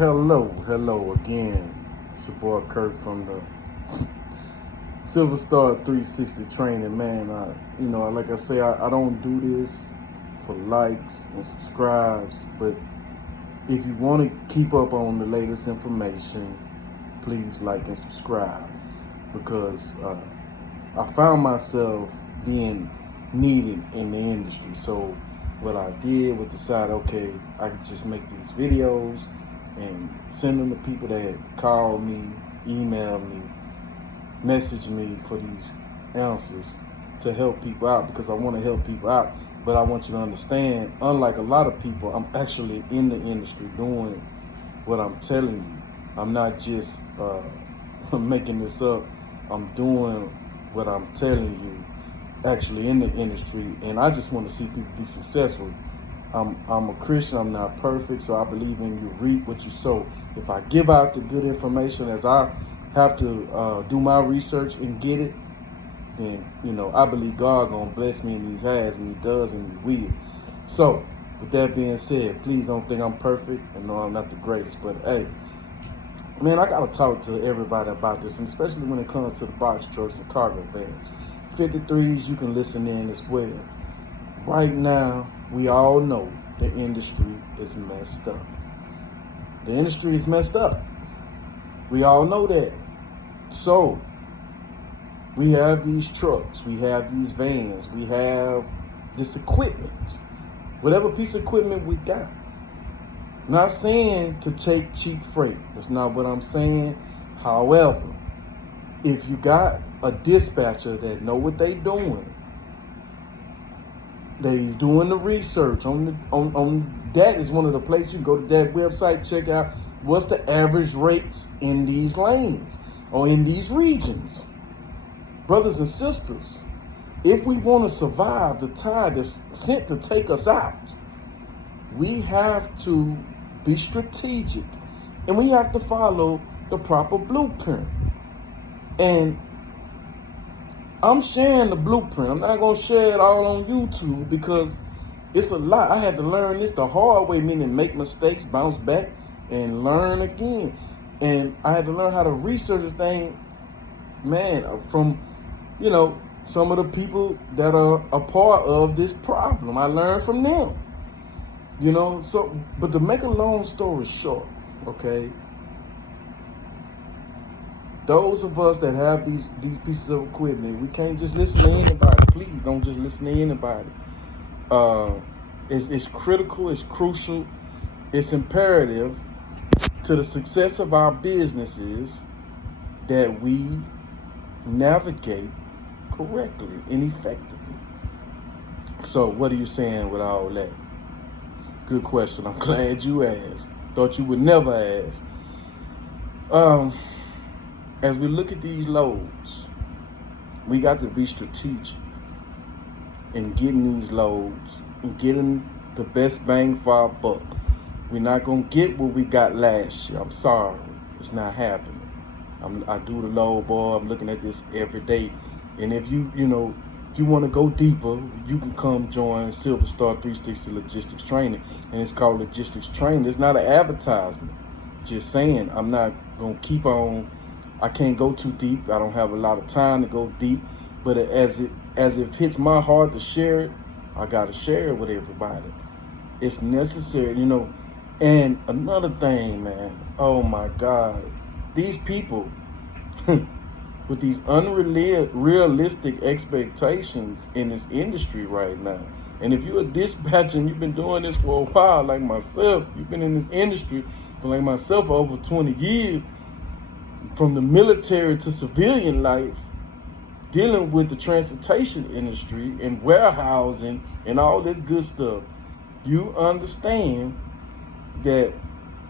Hello again. It's your boy Kirk from the Silver Star 360 training, man. Like I say, I don't do this for likes and subscribes, but if you want to keep up on the latest information, please like and subscribe, because I found myself being needed in the industry. So what I did was decide, okay, I could just make these videos and send them to people that call me, email me, message me for these answers to help people out, because I want to help people out. But I want you to understand, unlike a lot of people, I'm actually in the industry doing what I'm telling you. I'm not just making this up. I'm doing what I'm telling you, actually in the industry, and I just want to see people be successful. I'm a Christian. I'm not perfect, so I believe in you reap what you sow. If I give out the good information as I have to do my research and get it, then I believe God gonna bless me, and He has, and He does, and He will. So with that being said, please don't think I'm perfect, and no, I'm not the greatest. But hey, man, I gotta talk to everybody about this, and especially when it comes to the box trucks and cargo vans. 53s, you can listen in as well. Right now, we all know the industry is messed up. The industry is messed up. We all know that. So we have these trucks, we have these vans, we have this equipment, whatever piece of equipment we got. Not saying to take cheap freight. That's not what I'm saying. However, if you got a dispatcher that know what they doing, they doing the research on that, is one of the places you can go to that website, check out what's the average rates in these lanes or in these regions. Brothers and sisters, if we want to survive the tide that's sent to take us out, we have to be strategic, and we have to follow the proper blueprint. And I'm sharing the blueprint. I'm not going to share it all on YouTube, because it's a lot. I had to learn this the hard way, meaning make mistakes, bounce back, and learn again. And I had to learn how to research this thing, man, from, some of the people that are a part of this problem. I learned from them, So, but to make a long story short, okay, those of us that have these pieces of equipment, we can't just listen to anybody. Please don't just listen to anybody. It's critical, it's crucial, it's imperative to the success of our businesses that we navigate correctly and effectively. So what are you saying with all that? Good question. I'm glad you asked. Thought you would never ask. As we look at these loads, we got to be strategic in getting these loads and getting the best bang for our buck. We're not going to get what we got last year. I'm sorry. It's not happening. I do the load, boy. I'm looking at this every day. And if you want to go deeper, you can come join Silver Star 360 Logistics Training. And it's called Logistics Training. It's not an advertisement. Just saying, I'm not going to keep on. I can't go too deep. I don't have a lot of time to go deep. But as it hits my heart to share it, I got to share it with everybody. It's necessary, And another thing, man, oh my God, these people with these unrealistic expectations in this industry right now. And if you're a dispatcher and you've been doing this for a while, like myself, you've been in this industry for like myself for over 20 years, from the military to civilian life, dealing with the transportation industry and warehousing and all this good stuff, you understand that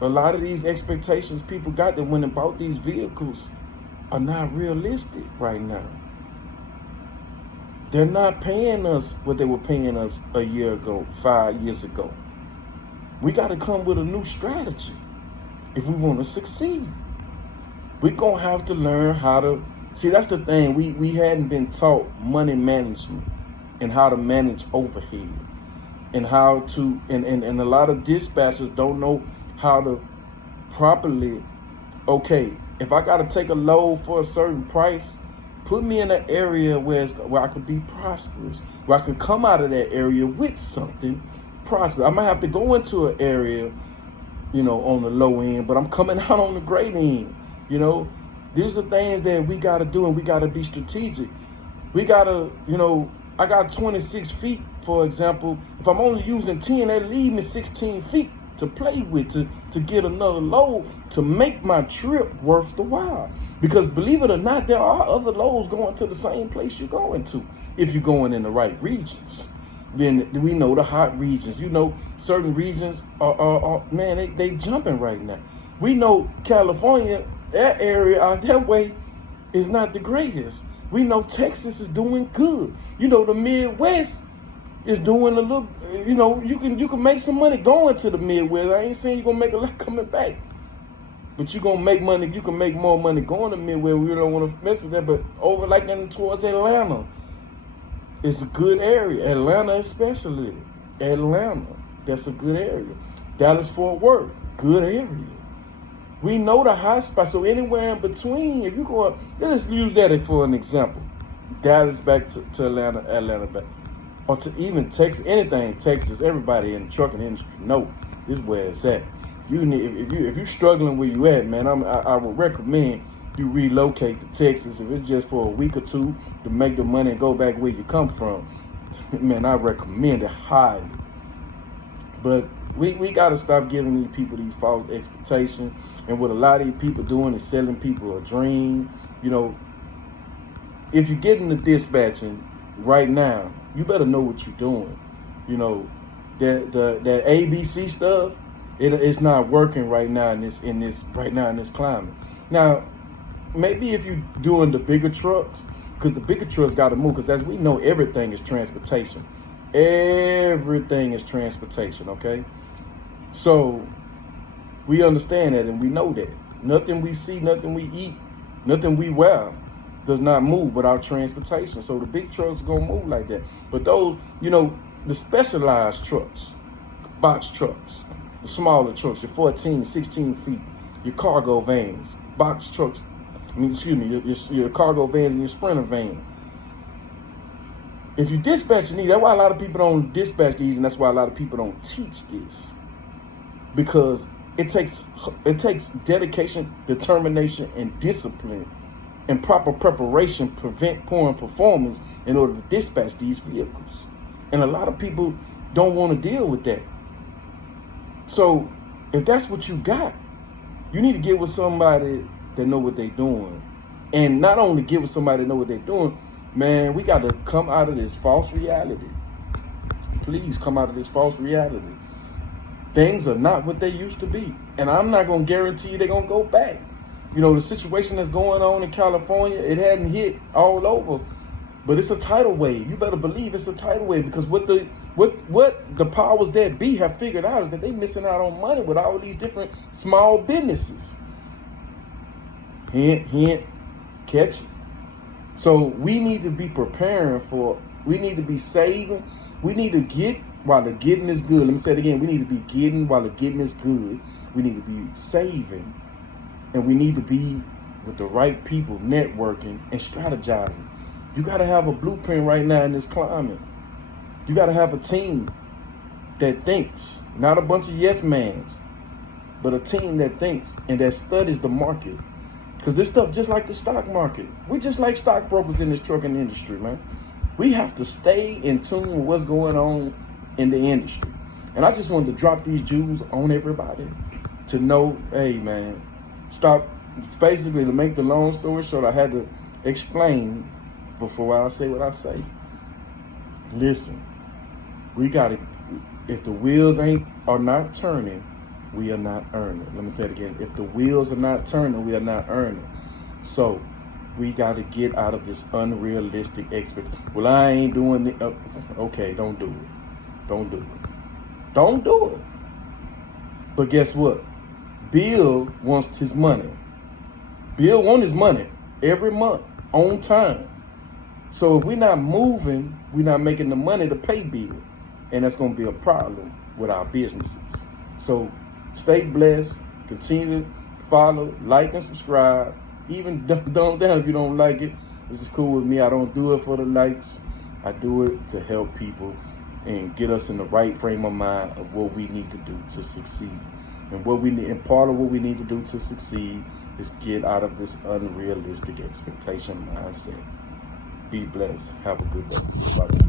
a lot of these expectations people got that went and bought these vehicles are not realistic right now. They're not paying us what they were paying us a year ago, 5 years ago. We got to come with a new strategy if we want to succeed. We're going to have to learn how to, see, that's the thing. We hadn't been taught money management and how to manage overhead and how to, and a lot of dispatchers don't know how to properly, okay, if I got to take a load for a certain price, put me in an area where I could be prosperous, where I can come out of that area with something prosperous. I might have to go into an area, on the low end, but I'm coming out on the great end. These are things that we got to do, and we got to be strategic. We got to, I got 26 feet, for example. If I'm only using 10, that leave me 16 feet to play with, to get another load, to make my trip worth the while. Because believe it or not, there are other loads going to the same place you're going to, if you're going in the right regions. Then we know the hot regions. Certain regions are man, they jumping right now. We know California, that area out that way is not the greatest. We know Texas is doing good. The Midwest is doing a little, you can make some money going to the Midwest. I ain't saying you're gonna make a lot coming back, but you're gonna make money. You can make more money going to the Midwest. We don't want to mess with that. But over like towards Atlanta, it's a good area. Atlanta especially. Atlanta, that's a good area. Dallas-Fort Worth, good area. We know the hot spots. So anywhere in between, if you go, let's use that for an example. Dallas back to Atlanta, Atlanta back. Or to even Texas, anything Texas, everybody in the trucking industry know this is where it's at. If you're struggling where you at, man, I would recommend you relocate to Texas if it's just for a week or two to make the money and go back where you come from. Man, I recommend it highly. But we got to stop giving these people these false expectations. And what a lot of these people doing is selling people a dream. If you're getting the dispatching right now, you better know what you're doing. The ABC stuff, it's not working right now in this climate. Now, maybe if you're doing the bigger trucks, because the bigger trucks got to move. Because as we know, everything is transportation. Everything is transportation. Okay, so we understand that and we know that nothing we see, nothing we eat, nothing we wear does not move without transportation. So the big trucks gonna move like that. But those, the specialized trucks, box trucks, the smaller trucks, your 14, 16 feet, your cargo vans, box trucks, your cargo vans and your Sprinter van. If you dispatching these, that's why a lot of people don't dispatch these, and that's why a lot of people don't teach this. Because it takes dedication, determination, and discipline and proper preparation, prevent poor performance in order to dispatch these vehicles. And a lot of people don't want to deal with that. So if that's what you got, you need to get with somebody that know what they're doing. And not only get with somebody that know what they're doing, man, we got to come out of this false reality. Please come out of this false reality. Things are not what they used to be. And I'm not going to guarantee you they're going to go back. The situation that's going on in California, it hadn't hit all over, but it's a tidal wave. You better believe it's a tidal wave, because what the powers that be have figured out is that they missing out on money with all these different small businesses. Hint, hint, catch it. So we need to be preparing we need to be saving. We need to get while the getting is good. Let me say it again. We need to be getting while the getting is good. We need to be saving. And we need to be with the right people, networking and strategizing. You got to have a blueprint right now in this climate. You got to have a team that thinks, not a bunch of yes mans, but a team that thinks and that studies the market. Because this stuff just like the stock market. We're just like stockbrokers in this trucking industry, man. We have to stay in tune with what's going on in the industry. And I just wanted to drop these jewels on everybody to know, hey, man, stop. Basically, to make the long story short, I had to explain before I say what I say. Listen, we got to, if the wheels are not turning, we are not earning. Let me say it again. If the wheels are not turning, we are not earning. So we got to get out of this unrealistic expectation. Well, I ain't doing it. Okay, don't do it. Don't do it. Don't do it. But guess what? Bill wants his money. Bill wants his money every month on time. So if we're not moving, we're not making the money to pay Bill. And that's going to be a problem with our businesses. So stay blessed, Continue to follow, like, and subscribe. Even dumb down if you don't like it. This is cool with me. I don't do it for the likes. I do it to help people and get us in the right frame of mind of what we need to do to succeed. And part of what we need to do to succeed is get out of this unrealistic expectation mindset. Be blessed. Have a good day. Bye-bye.